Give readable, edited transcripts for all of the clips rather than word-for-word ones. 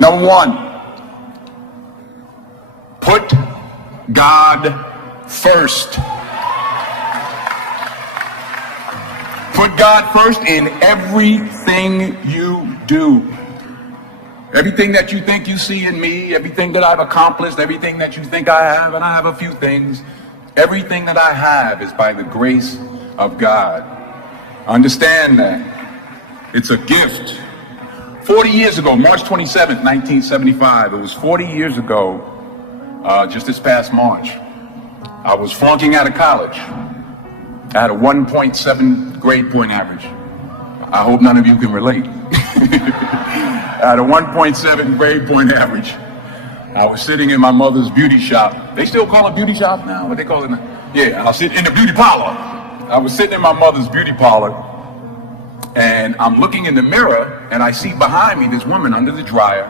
Number one, put God first. Put God first in everything you do. Everything that you think you see in me, everything that I've accomplished, everything that you think I have, and I have a few things, everything that I have is by the grace of God. Understand that. It's a gift. 40 years ago, March 27th, 1975, it was 40 years ago, just this past March, I was flunking out of college. I had a 1.7 grade point average. I hope none of you can relate. I had a 1.7 grade point average. I was sitting in my mother's beauty shop. They still call it beauty shop now? What they call it now? Yeah, I was sitting in the beauty parlor. I was sitting in my mother's beauty parlor, and I'm looking in the mirror, and I see behind me this woman under the dryer.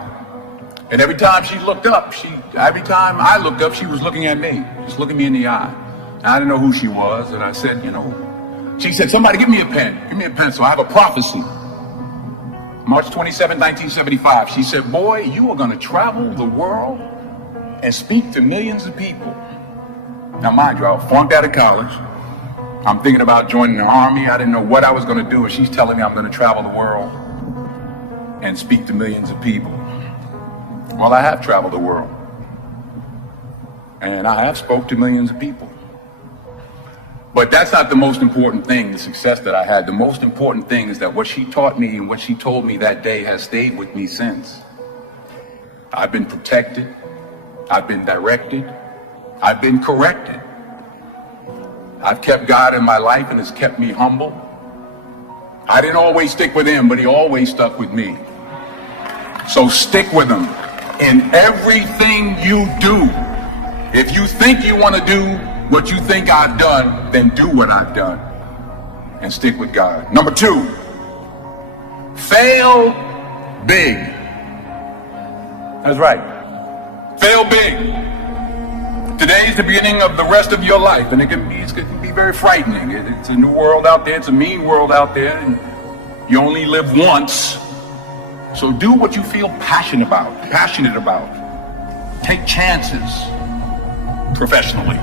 And every time she looked up, every time I looked up, she was looking at me, just looking me in the eye. I didn't know who she was, and I said, she said, somebody give me a pen, give me a pencil, I have a prophecy. March 27, 1975, she said, boy, you are gonna travel the world and speak to millions of people. Now mind you, I was flunked out of college. I'm thinking about joining the army. I didn't know what I was gonna do, and she's telling me I'm gonna travel the world and speak to millions of people. Well, I have traveled the world, and I have spoke to millions of people. But that's not the most important thing, the success that I had. The most important thing is that what she taught me and what she told me that day has stayed with me since. I've been protected, I've been directed, I've been corrected. I've kept God in my life, and it's kept me humble. I didn't always stick with him, but he always stuck with me. So stick with him in everything you do. If you think you want to do what you think I've done, then do what I've done and stick with God. Number two, fail big. That's right. Fail big. Today is the beginning of the rest of your life, and it can be very frightening. It's a new world out there. It's a mean world out there, and you only live once. So do what you feel passionate about. Take chances professionally.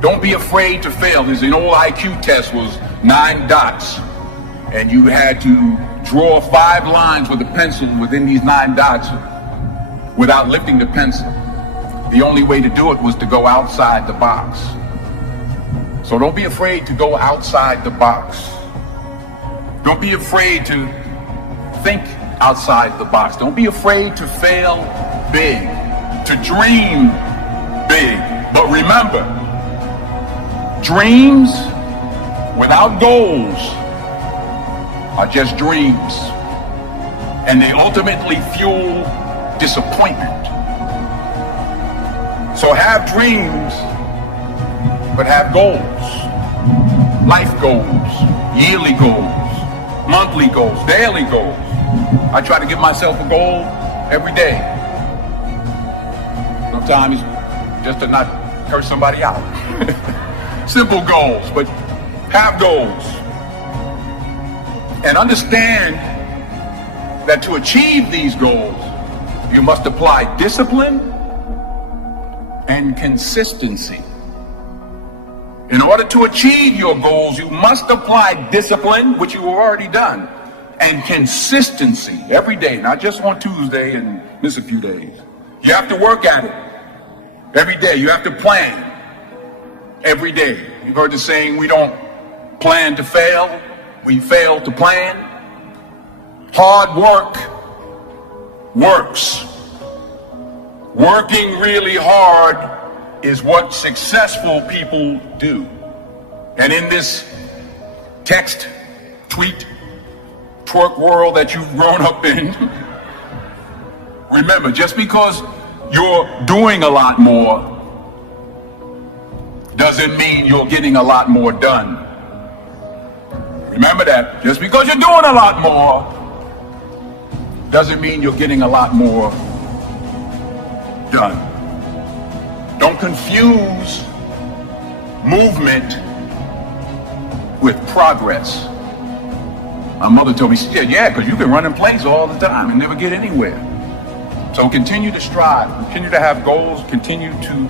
Don't be afraid to fail. There's an old IQ test, was 9 dots, and you had to draw 5 lines with a pencil within these 9 dots without lifting the pencil. The only way to do it was to go outside the box. So don't be afraid to go outside the box. Don't be afraid to think outside the box. Don't be afraid to fail big, to dream big. But remember, dreams without goals are just dreams, and they ultimately fuel disappointment. So have dreams, but have goals. Life goals, yearly goals, monthly goals, daily goals. I try to give myself a goal every day. Sometimes just to not curse somebody out. Simple goals, but have goals. And understand that to achieve these goals, you must apply discipline and consistency. In order to achieve your goals, you must apply discipline, which you have already done, and consistency every day, not just on Tuesday and miss a few days. You have to work at it every day. You have to plan every day. You've heard the saying, we don't plan to fail, we fail to plan. Hard work works. Working really hard is what successful people do. And in this text, tweet, twerk world that you've grown up in, remember, just because you're doing a lot more doesn't mean you're getting a lot more done. Remember that. Just because you're doing a lot more doesn't mean you're getting a lot more done. Don't confuse movement with progress. My mother told me, she said, yeah, because you can run in place all the time and never get anywhere. So continue to strive, continue to have goals, continue to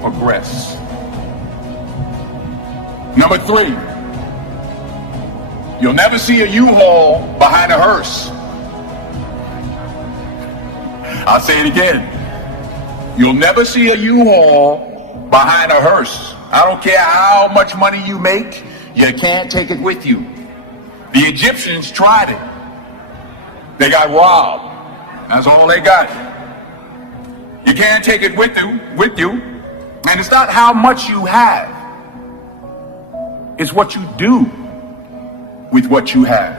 progress. Number 3, you'll never see a U-Haul behind a hearse. I'll say it again. You'll never see a U-Haul behind a hearse. I don't care how much money you make, you can't take it with you. The Egyptians tried it. They got robbed. That's all they got. You can't take it with you. And it's not how much you have. It's what you do with what you have.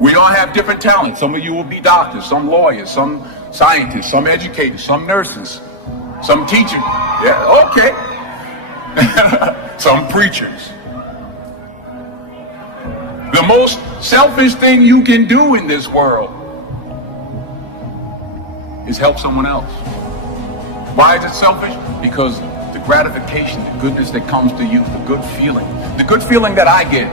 We all have different talents. Some of you will be doctors, some lawyers, some scientists, some educators, some nurses, some teachers. Yeah, okay. Some preachers. The most selfish thing you can do in this world is help someone else. Why is it selfish? Because the gratification, the goodness that comes to you, the good feeling that I get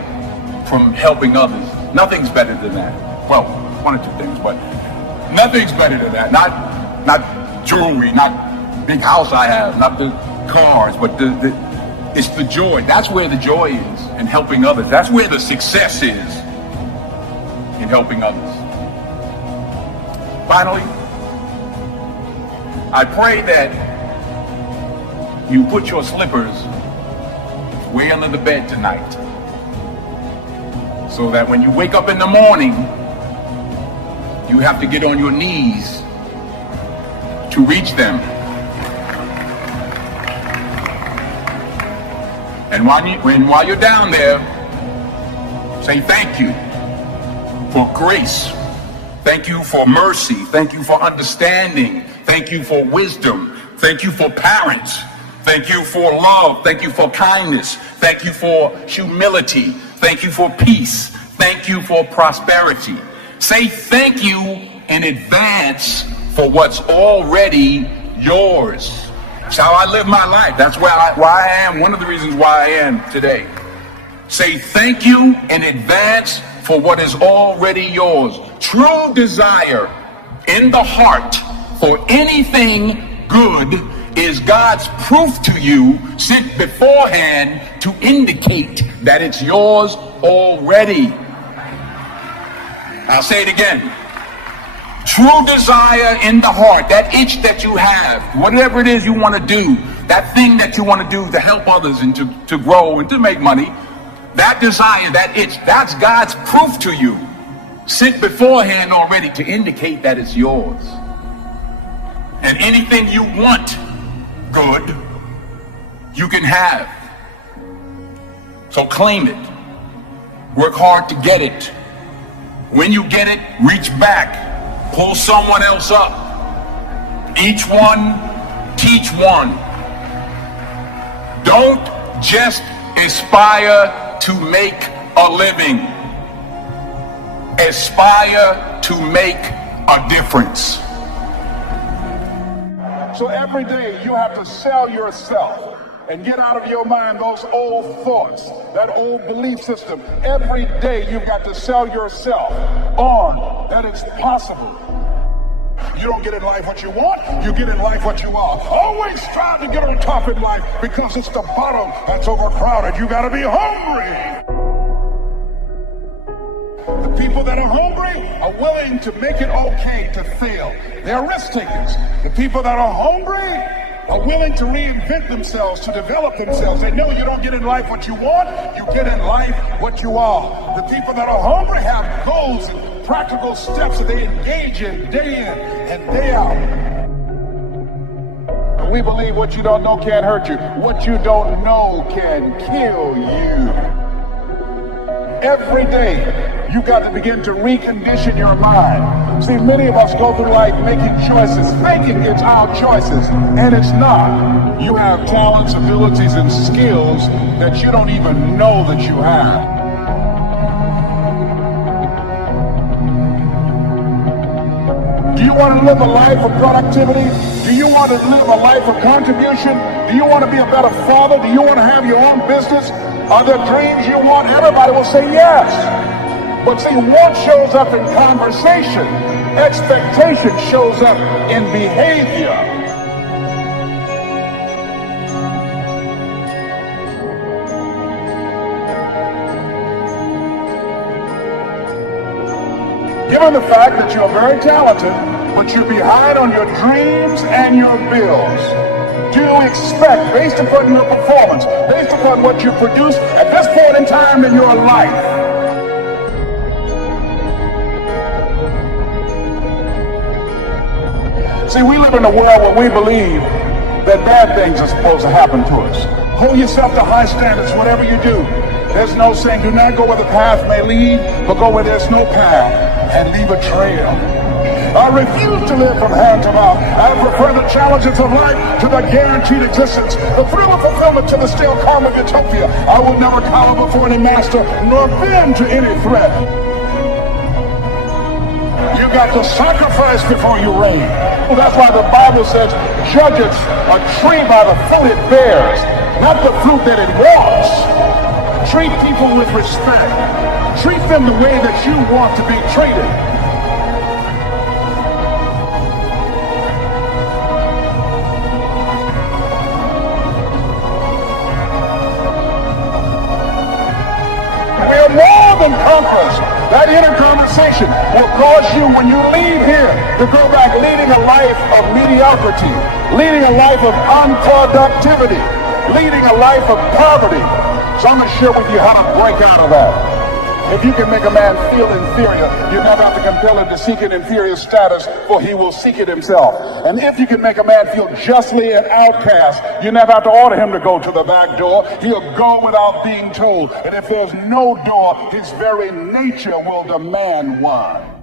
from helping others, nothing's better than that. Well, one or two things, but nothing's better than that. Not jewelry, not big house I have, not the cars, but it's the joy. That's where the joy is in helping others. That's where the success is in helping others. Finally, I pray that you put your slippers way under the bed tonight, so that when you wake up in the morning, you have to get on your knees to reach them. And while you're down there, say thank you for grace. Thank you for mercy. Thank you for understanding. Thank you for wisdom. Thank you for parents. Thank you for love. Thank you for kindness. Thank you for humility. Thank you for peace. Thank you for prosperity. Say thank you in advance for what's already yours. That's how I live my life. That's why I am, one of the reasons why I am today. Say thank you in advance for what is already yours. True desire in the heart for anything good is God's proof to you sent beforehand to indicate that it's yours already. I'll say it again. True desire in the heart, that itch that you have, whatever it is you want to do, that thing that you want to do to help others and to grow and to make money, that desire, that itch, that's God's proof to you, sent beforehand already to indicate that it's yours. And anything you want good, you can have. So claim it. Work hard to get it. When you get it, reach back. Pull someone else up. Each one, teach one. Don't just aspire to make a living. Aspire to make a difference. So every day you have to sell yourself and get out of your mind those old thoughts, that old belief system. Every day you've got to sell yourself on that it's possible. You don't get in life what you want, you get in life what you are. Always strive to get on top in life because it's the bottom that's overcrowded. You gotta be hungry. The people that are hungry are willing to make it okay to fail. They're risk takers. The people that are hungry are willing to reinvent themselves, to develop themselves. They know you don't get in life what you want, you get in life what you are. The people that are hungry have goals and practical steps that they engage in day in and day out. And we believe what you don't know can't hurt you. What you don't know can kill you. Every day, you got to begin to recondition your mind. See, many of us go through life making choices, thinking it's our choices, and it's not. You have talents, abilities, and skills that you don't even know that you have. Do you want to live a life of productivity? Do you want to live a life of contribution? Do you want to be a better father? Do you want to have your own business? Are there dreams you want? Everybody will say yes. But see, want shows up in conversation. Expectation shows up in behavior. Given the fact that you're very talented, but you're behind on your dreams and your bills, do you expect, based upon your performance, based upon what you produce at this point in time in your life, see, we live in a world where we believe that bad things are supposed to happen to us. Hold yourself to high standards, whatever you do. There's no saying, do not go where the path may lead, but go where there's no path and leave a trail. I refuse to live from hand to mouth. I prefer the challenges of life to the guaranteed existence, the thrill of fulfillment to the still calm of utopia. I will never cower before any master, nor bend to any threat. You got to sacrifice before you reign. Well, that's why the Bible says, judge a tree by the fruit it bears, not the fruit that it wants. Treat people with respect. Treat them the way that you want to be treated. We are more than conquerors. That inner conversation will cause you, when you leave here, to go back leading a life of mediocrity, leading a life of unproductivity, leading a life of poverty. So I'm going to share with you how to break out of that. If you can make a man feel inferior, you never have to compel him to seek an inferior status, for he will seek it himself. And if you can make a man feel justly an outcast, you never have to order him to go to the back door. He'll go without being told. And if there's no door, his very nature will demand one.